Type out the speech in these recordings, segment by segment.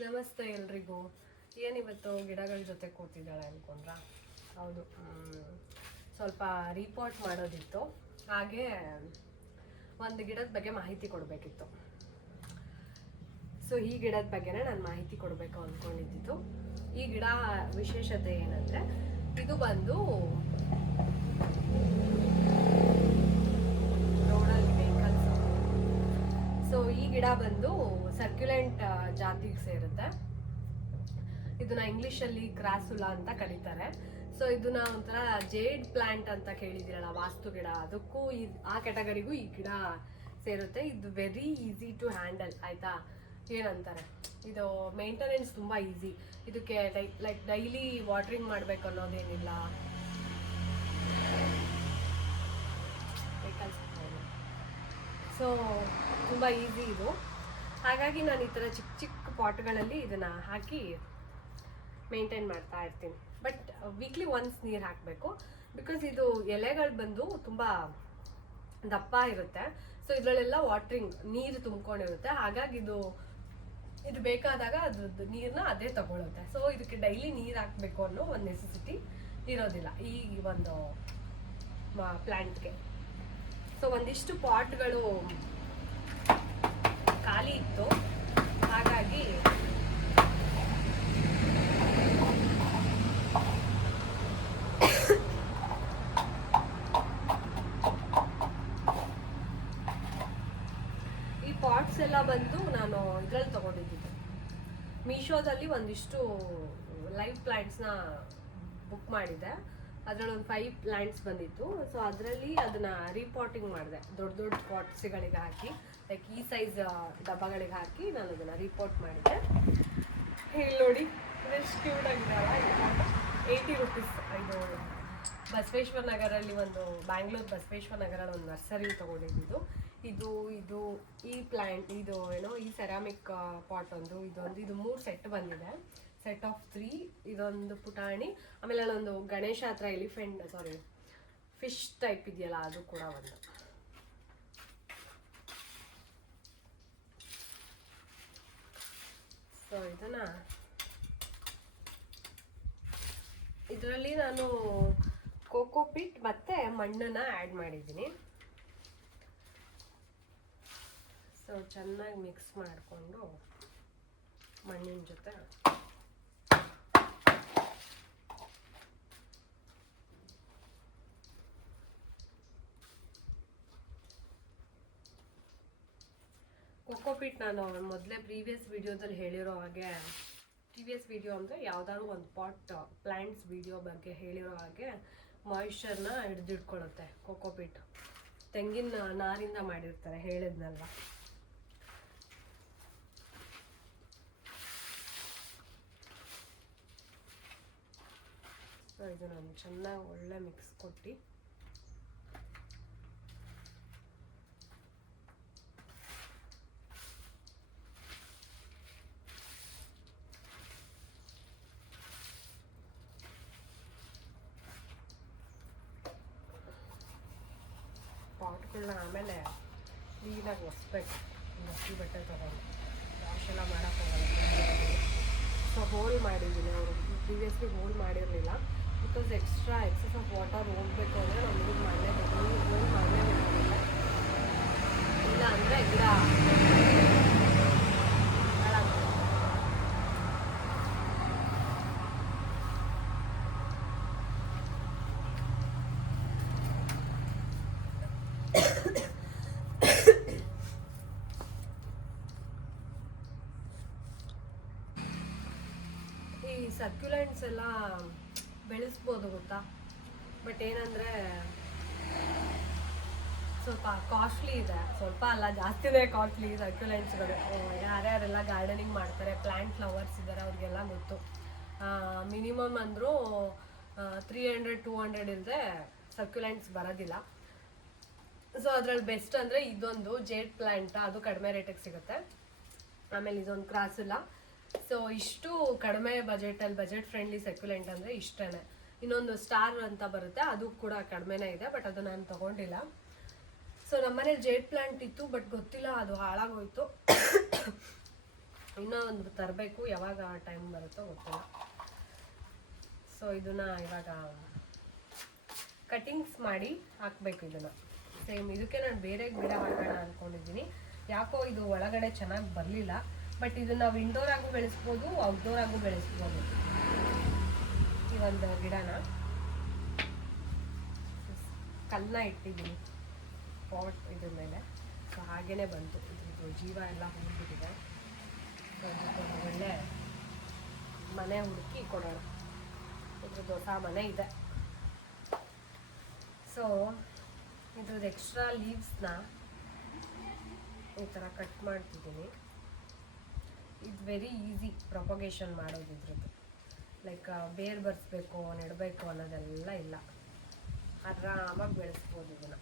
ನಮಸ್ತೆ ಎಲ್ರಿಗೂ. ಏನಿವತ್ತು ಗಿಡಗಳ ಜೊತೆ ಕೂತಿದ್ದಾಳೆ ಅನ್ಕೊಂಡ್ರ? ಹೌದು, ಸ್ವಲ್ಪ ರಿಪೋರ್ಟ್ ಮಾಡೋದಿತ್ತು. ಹಾಗೆ ಒಂದು ಗಿಡದ ಬಗ್ಗೆ ಮಾಹಿತಿ ಕೊಡಬೇಕಿತ್ತು. ಸೊ ಈ ಗಿಡದ ಬಗ್ಗೆನೇ ನಾನು ಮಾಹಿತಿ ಕೊಡಬೇಕು ಅಂದ್ಕೊಂಡಿದ್ದು. ಈ ಗಿಡ ವಿಶೇಷತೆ ಏನಂದರೆ, ಇದು ಬಂದು ರೋಡಲ್ಲಿ ವೆಹಿಕಲ್ಸ್. ಸೊ ಈ ಗಿಡ ಬಂದು ಸರ್ಕ್ಯುಲೆಂಟ್ ಜಾತಿಗೆ ಸೇರುತ್ತೆ. ಇದನ್ನ ಇಂಗ್ಲಿಷಲ್ಲಿ ಕ್ರಾಸುಲಾ ಅಂತ ಕರೀತಾರೆ. ಸೊ ಇದನ್ನ ಒಂಥರ ಜೇಡ್ ಪ್ಲಾಂಟ್ ಅಂತ ಕೇಳಿದಿರಲ್ಲ, ವಾಸ್ತು ಗಿಡ, ಅದಕ್ಕೂ ಆ ಕ್ಯಾಟಗರಿಗೂ ಈ ಗಿಡ ಸೇರುತ್ತೆ. ಇದು ವೆರಿ ಈಸಿ ಟು ಹ್ಯಾಂಡಲ್, ಆಯ್ತಾ? ಏನಂತಾರೆ, ಇದು ಮೇಂಟೆನೆನ್ಸ್ ತುಂಬ ಈಸಿ. ಇದಕ್ಕೆ ಲೈಕ್ ಡೈಲಿ ವಾಟ್ರಿಂಗ್ ಮಾಡಬೇಕು ಅನ್ನೋದೇನಿಲ್ಲ. ಸೊ ತುಂಬ ಈಸಿ ಇದು. ಹಾಗಾಗಿ ನಾನು ಈ ಥರ ಚಿಕ್ಕ ಚಿಕ್ಕ ಪಾಟ್ಗಳಲ್ಲಿ ಇದನ್ನು ಹಾಕಿ ಮೇಂಟೈನ್ ಮಾಡ್ತಾ ಇರ್ತೀನಿ. ಬಟ್ ವೀಕ್ಲಿ ಒನ್ಸ್ ನೀರು ಹಾಕಬೇಕು. ಬಿಕಾಸ್ ಇದು ಎಲೆಗಳು ಬಂದು ತುಂಬ ದಪ್ಪ ಇರುತ್ತೆ. ಸೊ ಇದರಲ್ಲೆಲ್ಲ ವಾಟ್ರಿಂಗ್ ನೀರು ತುಂಬ್ಕೊಂಡಿರುತ್ತೆ. ಹಾಗಾಗಿ ಇದು ಬೇಕಾದಾಗ ಅದ್ರದ್ದು ನೀರನ್ನ ಅದೇ ತಗೊಳುತ್ತೆ. ಸೊ ಇದಕ್ಕೆ ಡೈಲಿ ನೀರು ಹಾಕಬೇಕು ಅನ್ನೋ ಒಂದು ನೆಸೆಸಿಟಿ ಇರೋದಿಲ್ಲ ಈ ಒಂದು ಪ್ಲ್ಯಾಂಟ್ಗೆ. ಸೊ ಒಂದಿಷ್ಟು ಪಾಟ್ಗಳು ಖಾಲಿ ಇತ್ತು, ಹಾಗಾಗಿ ಈ ಪಾಟ್ಸ್ ಎಲ್ಲ ಬಂದು ನಾನು ಇದರಲ್ಲಿ ತಗೊಂಡಿದ್ದೆ, ಮೀಶೋದಲ್ಲಿ ಒಂದಿಷ್ಟು ಲೈವ್ ಪ್ಲಾಂಟ್ಸ್ನ ಬುಕ್ ಮಾಡಿದ್ದೆ. ಅದರಲ್ಲಿ ಒಂದು 5 ಪ್ಲಾಂಟ್ಸ್ ಬಂದಿತ್ತು. ಸೊ ಅದರಲ್ಲಿ ಅದನ್ನ ರೀಪಾಟಿಂಗ್ ಮಾಡಿದೆ, ದೊಡ್ಡ ದೊಡ್ಡ ಪಾಟ್ಸ್ಗಳಿಗೆ ಹಾಕಿ, ಲೈಕ್ ಈ ಸೈಜ್ ಡಬ್ಬಗಳಿಗೆ ಹಾಕಿ ನಾನು ಅದನ್ನು ರೀಪಾಟ್ ಮಾಡಿದ್ದೆ. ಇಲ್ಲಿ ನೋಡಿ, ಎಷ್ಟು ಕ್ಯೂಟ್ ಆಗಿದೆಯಲ್ಲ ಈ ಪಾಟ್. 80 ರೂಪೀಸ್. ಇದು ಬಸವೇಶ್ವರ ನಗರಲ್ಲಿ ಬ್ಯಾಂಗ್ಳೂರ್ ಬಸವೇಶ್ವರ ನಗರಲ್ಲಿ ಒಂದು ನರ್ಸರಿ ತೊಗೊಂಡಿದ್ದು. ಇದು ಈ ಪ್ಲ್ಯಾಂಟ್, ಇದು ಏನೋ ಈ ಸೆರಾಮಿಕ್ ಪಾಟ್ ಇದು 3 ಸೆಟ್ ಬಂದಿದೆ. Set of 3. ಇದೊಂದು ಪುಟಾಣಿ, ಆಮೇಲೆ ಅಲ್ಲೊಂದು ಗಣೇಶ ಹತ್ರ ಫಿಶ್ ಟೈಪ್ ಇದೆಯಲ್ಲ, ಅದು ಕೂಡ ಒಂದು. ಸೊ ಇದರಲ್ಲಿ ನಾನು ಕೋಕೋಪಿಟ್ ಮತ್ತು ಮಣ್ಣನ್ನು ಆ್ಯಡ್ ಮಾಡಿದ್ದೀನಿ. ಸೊ ಚೆನ್ನಾಗಿ ಮಿಕ್ಸ್ ಮಾಡಿಕೊಂಡು ಮಣ್ಣಿನ ಜೊತೆ ಕೋಕೋಪಿಟ್ ನಾನು ಮೊದಲೇ ಪ್ರೀವಿಯಸ್ ವಿಡಿಯೋದಲ್ಲಿ ಹೇಳಿರೋ ಹಾಗೆ, ಪ್ರೀವಿಯಸ್ ವಿಡಿಯೋ ಅಂದರೆ ಯಾವುದಾದ್ರು ಒಂದು ಪ್ಲಾಂಟ್ಸ್ ವಿಡಿಯೋ ಬಗ್ಗೆ ಹೇಳಿರೋ ಹಾಗೆ, ಮಾಯಿಶ್ಚರ್ನ ಹಿಡಿದಿಟ್ಕೊಳ್ಳುತ್ತೆ ಕೋಕೋಪಿಟ್. ತೆಂಗಿನ ನಾರಿಂದ ಮಾಡಿರ್ತಾರೆ, ಹೇಳಿದ್ನಲ್ವ. ಸೊ ಇದು ನಾನು ಚೆನ್ನಾಗಿ ಒಳ್ಳೆ ಮಿಕ್ಸ್ ಕೊಟ್ಟು ಪಾಟ್ಗಳನ್ನ ಆಮೇಲೆ ಕ್ಲೀನಾಗಿ ಒರೆಸ್ಬೇಕು. ಹಸಿ ಬಟ್ಟೆ ತೊಗೊಂಡು ವಾಶ್ ಎಲ್ಲ ಮಾಡೋಕ್ಕೋಗಲ್ಲ. ಸೊ ಹೋಲ್ ಮಾಡಿದ್ದೀನಿ. ಅವರು ಪ್ರೀವಿಯಸ್ಲಿ ಹೋಲ್ ಮಾಡಿರಲಿಲ್ಲ. ಬಿಕಾಸ್ ಎಕ್ಸಸ್ ಆಫ್ ವಾಟರ್ ಹೋಗಬೇಕು ಅಂದರೆ ನಾವು ಯೂಸ್ ಮಾಡಲೇಬೇಕು. ಹೋಲ್ ಮಾಡಲೇಬೇಕಾಗುತ್ತೆ, ಇಲ್ಲ ಅಂದರೆ ಗಿಡ ಈ ಸರ್ಕ್ಯುಲೆಂಟ್ಸ್ ಎಲ್ಲ ಬೆಳೆಸ್ಬೋದು ಗೊತ್ತಾ. ಬಟ್ ಏನಂದರೆ ಸ್ವಲ್ಪ ಕಾಸ್ಟ್ಲಿ ಇದೆ. ಸ್ವಲ್ಪ ಅಲ್ಲ, ಜಾಸ್ತಿನೇ ಕಾಸ್ಟ್ಲಿ ಸರ್ಕ್ಯುಲೆಂಟ್ಸ್ಗಳು. ಯಾರ್ಯಾರೆಲ್ಲ ಗಾರ್ಡನಿಂಗ್ ಮಾಡ್ತಾರೆ, ಪ್ಲ್ಯಾಂಟ್ ಲವರ್ಸ್ ಇದ್ದಾರೆ, ಅವ್ರಿಗೆಲ್ಲ ಗೊತ್ತು. ಮಿನಿಮಮ್ ಅಂದರೂ 300-200 ಇಲ್ಲದೆ ಸರ್ಕ್ಯುಲೆಂಟ್ಸ್ ಬರೋದಿಲ್ಲ. ಸೊ ಅದರಲ್ಲಿ ಬೆಸ್ಟ್ ಅಂದರೆ ಇದೊಂದು ಜೇಡ್ ಪ್ಲ್ಯಾಂಟ್, ಅದು ಕಡಿಮೆ ರೇಟಿಗೆ ಸಿಗುತ್ತೆ. ಆಮೇಲೆ ಇದೊಂದು ಕ್ರಾಸುಲಾ. ಸೊ ಇಷ್ಟು ಕಡಿಮೆ ಬಜೆಟ್ ಫ್ರೆಂಡ್ಲಿ ಸೆಕ್ಯುಲೆಂಟ್ ಅಂದರೆ ಇಷ್ಟೇ. ಇನ್ನೊಂದು ಸ್ಟಾರ್ ಅಂತ ಬರುತ್ತೆ, ಅದು ಕೂಡ ಕಡಿಮೆನೇ ಇದೆ, ಬಟ್ ಅದು ನಾನು ತೊಗೊಂಡಿಲ್ಲ. ಸೊ ನಮ್ಮನೇಲಿ ಜೇಡ್ ಪ್ಲಾಂಟ್ ಇತ್ತು, ಬಟ್ ಗೊತ್ತಿಲ್ಲ ಅದು ಹಾಳಾಗೋಯ್ತು. ಇನ್ನೂ ಒಂದು ತರಬೇಕು, ಯಾವಾಗ ಟೈಮ್ ಬರುತ್ತೋ ಗೊತ್ತಿಲ್ಲ. ಸೊ ಇದನ್ನು ಇವಾಗ ಕಟಿಂಗ್ಸ್ ಮಾಡಿ ಹಾಕಬೇಕು. ಇದನ್ನು ಸೇಮ್ ಇದಕ್ಕೆ ನಾನು ಬೇರೆ ಗಿಡ ಹಾಕೋಣ ಅಂದ್ಕೊಂಡಿದ್ದೀನಿ. ಯಾಕೋ ಇದು ಒಳಗಡೆ ಚೆನ್ನಾಗಿ ಬರಲಿಲ್ಲ. ಬಟ್ ಇದನ್ನು ನಾವು ಇಂಡೋರಾಗೂ ಬೆಳೆಸ್ಬೋದು, ಔಟ್ಡೋರಾಗೂ ಬೆಳೆಸ್ಬೋದು. ಈ ಒಂದು ಗಿಡನ ಕಲ್ಲನ್ನ ಇಟ್ಟಿದ್ದೀನಿ ಪಾಟ್ ಇದ್ರ ಮೇಲೆ. ಸೊ ಹಾಗೇ ಬಂತು, ಇದ್ರದ್ದು ಜೀವ ಎಲ್ಲ ಹೋಗ್ಬಿಟ್ಟಿದೆ. ಸೊ ಇದಕ್ಕೆ ಒಳ್ಳೆ ಮನೆ ಹುಡುಕಿ ಕೊಡೋಣ. ಇದ್ರದ್ದು ಹೊಸ ಮನೆ ಇದೆ. ಸೊ ಇದ್ರದ್ದು ಎಕ್ಸ್ಟ್ರಾ ಲೀವ್ಸ್ನ ಈ ಥರ ಕಟ್ ಮಾಡ್ತಿದ್ದೀನಿ. ಇದು ವೆರಿ ಈಸಿ ಪ್ರೊಪಗೇಷನ್ ಮಾಡೋದು ಇದ್ರದ್ದು. ಲೈಕ್ ಬೇರು ಬರ್ಸ್ಬೇಕು, ನೆಡಬೇಕು ಅನ್ನೋದೆಲ್ಲ ಇಲ್ಲ, ಆರಾಮಾಗಿ ಬೆಳೆಸ್ಬೋದು ಇದನ್ನು.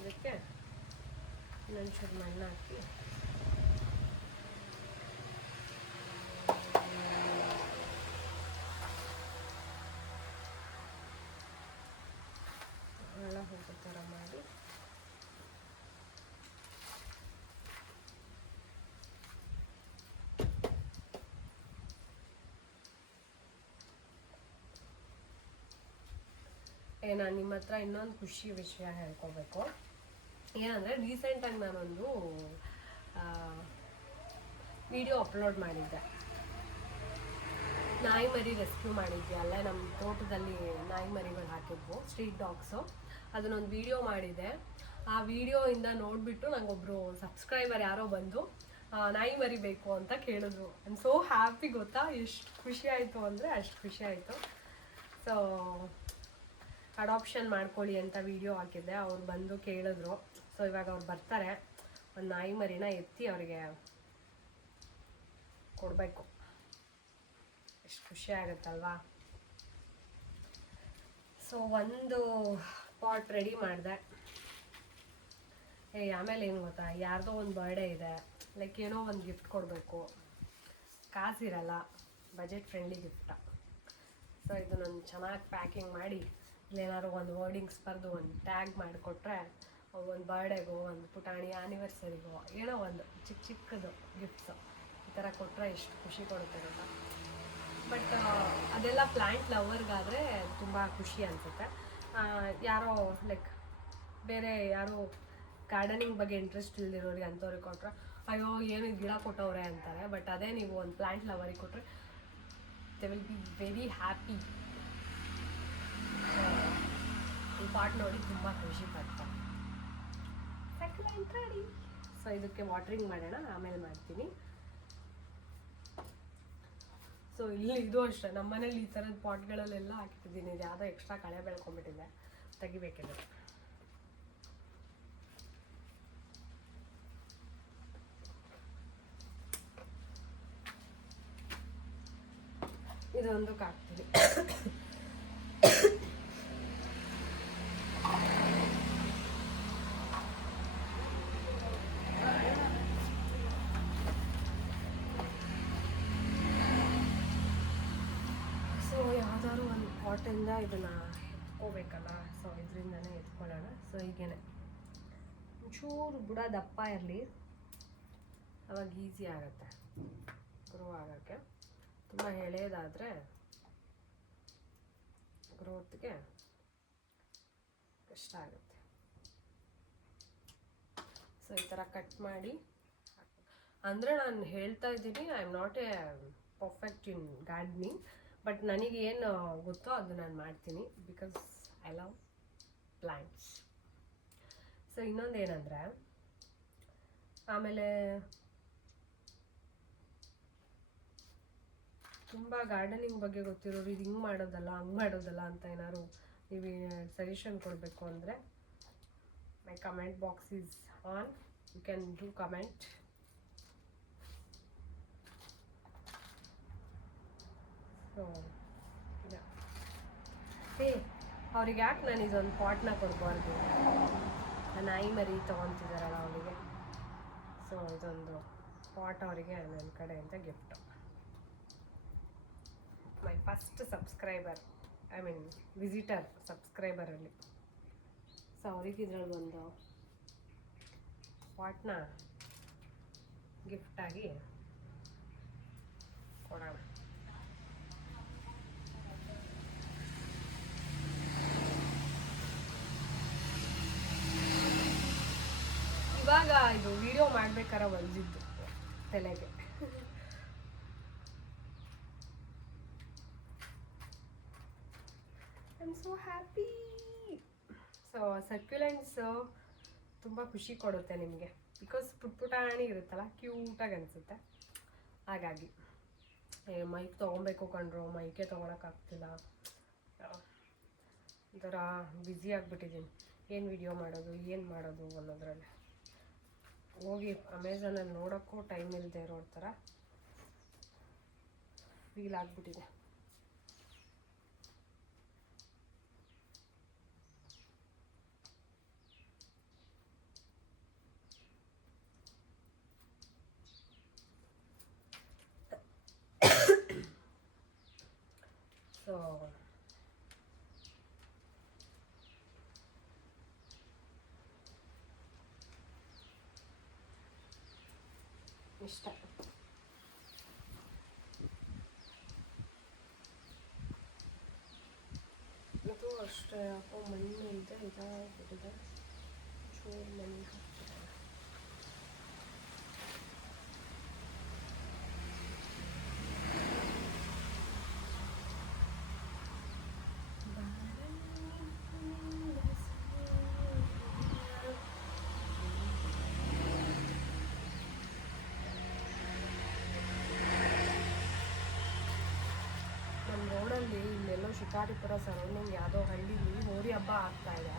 ಇದಕ್ಕೆ ಇನ್ನೊಂಚೂರು ಮಣ್ಣು ಹಾಕಿ ಹೋಗೋ ಥರ ಮಾಡಿ ನಾನು ನಿಮ್ಮ ಹತ್ರ ಇನ್ನೊಂದು ಖುಷಿ ವಿಷಯ ಹೇಳ್ಕೋಬೇಕು. ಏನಂದರೆ ರೀಸೆಂಟಾಗಿ ನಾನೊಂದು ವಿಡಿಯೋ ಅಪ್ಲೋಡ್ ಮಾಡಿದ್ದೆ. ನಾಯಿ ಮರಿ ರೆಸ್ಕ್ಯೂ ಮಾಡಿದ್ವಿ. ಅಲ್ಲೇ ನಮ್ಮ ತೋಟದಲ್ಲಿ ನಾಯಿ ಮರಿಗಳು ಹಾಕಿದ್ವು, ಸ್ಟ್ರೀಟ್ ಡಾಗ್ಸು. ಅದನ್ನೊಂದು ವಿಡಿಯೋ ಮಾಡಿದೆ. ಆ ವಿಡಿಯೋಯಿಂದ ನೋಡಿಬಿಟ್ಟು ನನಗೊಬ್ಬರು ಸಬ್ಸ್ಕ್ರೈಬರ್ ಯಾರೋ ಬಂದು ನಾಯಿ ಮರಿ ಬೇಕು ಅಂತ ಕೇಳಿದ್ರು. ಐ ಆಮ್ ಸೋ ಹ್ಯಾಪಿ, ಗೊತ್ತಾ? ಎಷ್ಟು ಖುಷಿ ಆಯಿತು ಅಂದರೆ ಅಷ್ಟು ಖುಷಿ ಆಯಿತು. ಸೊ ಅಡಾಪ್ಷನ್ ಮಾಡ್ಕೊಳ್ಳಿ ಅಂತ ವಿಡಿಯೋ ಹಾಕಿದ್ದೆ. ಅವ್ರು ಬಂದು ಕೇಳಿದ್ರು. ಸೊ ಇವಾಗ ಅವ್ರು ಬರ್ತಾರೆ, ಒಂದು ನಾಯಿ ಮರಿನ ಎತ್ತಿ ಅವರಿಗೆ ಕೊಡಬೇಕು. ಎಷ್ಟು ಖುಷಿ ಆಗುತ್ತಲ್ವಾ? ಸೊ ಒಂದು ಪಾಟ್ ರೆಡಿ ಮಾಡಿದೆ. ಆಮೇಲೆ ಏನು ಗೊತ್ತಾ, ಯಾರ್ದೋ ಒಂದು ಬರ್ಡೇ ಇದೆ, ಲೈಕ್ ಏನೋ ಒಂದು ಗಿಫ್ಟ್ ಕೊಡಬೇಕು, ಕಾಸಿರಲ್ಲ, ಬಜೆಟ್ ಫ್ರೆಂಡ್ಲಿ ಗಿಫ್ಟ. ಸೊ ಇದು ನಾನು ಚೆನ್ನಾಗಿ ಪ್ಯಾಕಿಂಗ್ ಮಾಡಿ ಇಲ್ಲೇನಾದ್ರು ಒಂದು ವರ್ಡಿಂಗ್ಸ್ ಬರೆದು ಒಂದು ಟ್ಯಾಗ್ ಮಾಡಿಕೊಟ್ರೆ, ಒಂದು ಬರ್ಡೇಗೋ, ಒಂದು ಪುಟಾಣಿ ಆ್ಯನಿವರ್ಸರಿಗೋ ಏನೋ ಒಂದು ಚಿಕ್ಕದು ಗಿಫ್ಟ್ಸು ಈ ಥರ ಕೊಟ್ಟರೆ ಎಷ್ಟು ಖುಷಿ ಕೊಡುತ್ತೆ ಗೊತ್ತಾ. ಬಟ್ ಅದೆಲ್ಲ ಪ್ಲ್ಯಾಂಟ್ ಲವರ್ಗಾದರೆ ತುಂಬ ಖುಷಿ ಅನಿಸುತ್ತೆ. ಯಾರೋ ಲೈಕ್ ಬೇರೆ ಯಾರೋ ಗಾರ್ಡನಿಂಗ್ ಬಗ್ಗೆ ಇಂಟ್ರೆಸ್ಟ್ ಇಲ್ದಿರೋರಿಗೆ ಅಂಥವ್ರಿಗೆ ಕೊಟ್ಟರೆ ಅಯ್ಯೋ ಏನು ಗಿಡ ಕೊಟ್ಟವ್ರೆ ಅಂತಾರೆ. ಬಟ್ ಅದೇ ನೀವು ಒಂದು ಪ್ಲ್ಯಾಂಟ್ ಲವರಿಗೆ ಕೊಟ್ಟರೆ they will be very happy. ಈ ಪಾಟ್ ನೋಡಿ ತುಂಬ ಖುಷಿ ಪಡ್ತಾರೆ. ರೆಡಿ. ಸೊ ಇದಕ್ಕೆ ವಾಟ್ರಿಂಗ್ ಮಾಡೋಣ, ಆಮೇಲೆ ಮಾಡ್ತೀನಿ. ಸೊ ಇಲ್ಲಿ ಇದು ಅಷ್ಟೇ, ನಮ್ಮ ಮನೇಲಿ ಈ ಥರದ ಪಾಟ್ಗಳಲ್ಲೆಲ್ಲ ಹಾಕಿಟ್ಟಿದ್ದೀನಿ. ಇದು ಯಾವುದೋ ಎಕ್ಸ್ಟ್ರಾ ಕಳೆ ಬೆಳ್ಕೊಂಡ್ಬಿಟ್ಟಿದೆ, ತೆಗಿಬೇಕಿದೆ. ಇದೊಂದು ಹಾಕ್ತೀನಿ. ಯಾವ್ದಾದ್ರು ಒಂದು ಪಾಟಿಂದ ಇದನ್ನು ಎತ್ಕೋಬೇಕಲ್ಲ, ಸೊ ಇದರಿಂದನೇ ಎತ್ಕೊಳ್ಳೋಣ. ಸೊ ಹೀಗೇನೆ ಒಂಚೂರು ಬುಡ ದಪ್ಪ ಇರಲಿ, ಅವಾಗ ಈಸಿ ಆಗುತ್ತೆ ಗ್ರೋ ಆಗೋಕ್ಕೆ. ತುಂಬ ಎಳೆದಾದರೆ ಗ್ರೋತ್ಗೆ ಕಷ್ಟ ಆಗುತ್ತೆ. ಸೊ ಈ ಥರ ಕಟ್ ಮಾಡಿ ಅಂದರೆ ನಾನು ಹೇಳ್ತಾ ಇದ್ದೀನಿ, I am not A perfect in gardening, but ನನಗೇನು ಗೊತ್ತೋ ಅದು ನಾನು ಮಾಡ್ತೀನಿ, because I love plants. So ಇನ್ನೊಂದು ಏನಂದರೆ, ಆಮೇಲೆ ತುಂಬ ಗಾರ್ಡನಿಂಗ್ ಬಗ್ಗೆ ಗೊತ್ತಿರೋರು ಇದು ಹಿಂಗೆ ಮಾಡೋದಲ್ಲ ಹಂಗೆ ಮಾಡೋದಲ್ಲ ಅಂತ ಏನಾದ್ರು ನೀವು ಸಜೆಷನ್ ಕೊಡಬೇಕು ಅಂದರೆ my comment box is on, you can do comment. So ಅವ್ರಿಗೆ ಯಾಕೆ ನಾನು ಇದೊಂದು ಪಾಟ್ನ ಕೊಡಬಾರ್ದು? ನಾಯಿ ಮರಿ ತೊಗೊತಿದ್ದಾರಲ್ಲ ಅವಳಿಗೆ. ಸೊ ಇದೊಂದು ಪಾಟ್ ಅವರಿಗೆ ನನ್ನ ಕಡೆಯಿಂದ gift. My first subscriber, I mean visitor ಸಬ್ಸ್ಕ್ರೈಬರಲ್ಲಿ. ಸೊ ಅವ್ರಿಗೆ ಇದರಲ್ಲಿ ಒಂದು ಪಾಟ್ನ ಗಿಫ್ಟಾಗಿ ಕೊಡೋಣ. ಇವಾಗ ಇದು ವಿಡಿಯೋ ಮಾಡ್ಬೇಕಾದ್ರೆ ಬಂದಿದ್ದು ತಲೆಗೆ. I am so happy. So succulents ತುಂಬ ಖುಷಿ ಕೊಡುತ್ತೆ ನಿಮಗೆ, ಬಿಕಾಸ್ ಪುಟಾಣಿ ಇರುತ್ತಲ್ಲ, ಕ್ಯೂಟಾಗಿ ಅನಿಸುತ್ತೆ. ಹಾಗಾಗಿ ಮೈಕ್ ತೊಗೊಬೇಕು ಕಂಡ್ರು, ಮೈಕೆ ತೊಗೊಳಕ್ಕಾಗ್ತಿಲ್ಲ, ಒಂಥರ ಬ್ಯುಸಿ ಆಗಿಬಿಟ್ಟಿದ್ದೀನಿ. ಏನು ವಿಡಿಯೋ ಮಾಡೋದು ಅನ್ನೋದ್ರಲ್ಲಿ ಹೋಗಿ ಅಮೆಝಾನಲ್ಲಿ ನೋಡೋಕ್ಕೂ ಟೈಮ್ ಇಲ್ಲದೆ ಇರೋ ಥರ ಫೀಲ್ ಆಗಿಬಿಟ್ಟಿದೆ. ಸೊ ಇಷ್ಟ. ಇದು ಅಷ್ಟೇ ಯಾಕೋ ಮಣ್ಣು ಇದೆ, ಇದಾಗ್ಬಿಟ್ಟಿದೆ. ಚೂರು ಮಣ್ಣು ಹಾಕ್ತಿದೆ. ನಮ್ಮ ರೋಡಲ್ಲಿ ಇಲ್ಲೆಲ್ಲೋ ಶಿಕಾರಿಪುರ ಸರೌಂಡಿಂಗ್ ಯಾವುದೋ ಹಳ್ಳಿಲಿ ಹೋರಿ ಹಬ್ಬ ಆಗ್ತಾಯಿದೆ.